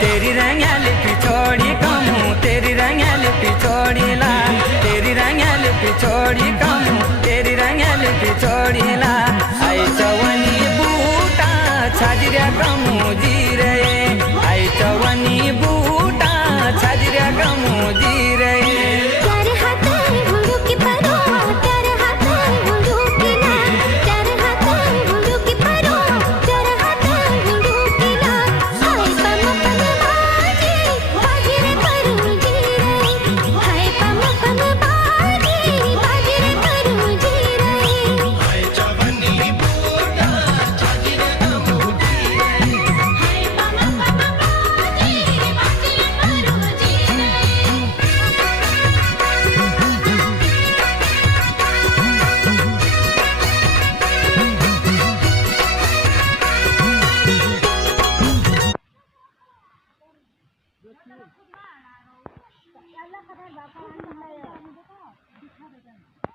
तेरी रंगल पिछोड़ी कमू तेरी रंगल पिछोड़ी ला तेरी रंगल पिछोड़ी कमू तेरी रंगल पिछोड़ी ला आई चवनी बूटा छाजरिया कमू जी रे आई चवनी बूटा छाजरिया कमू जी रे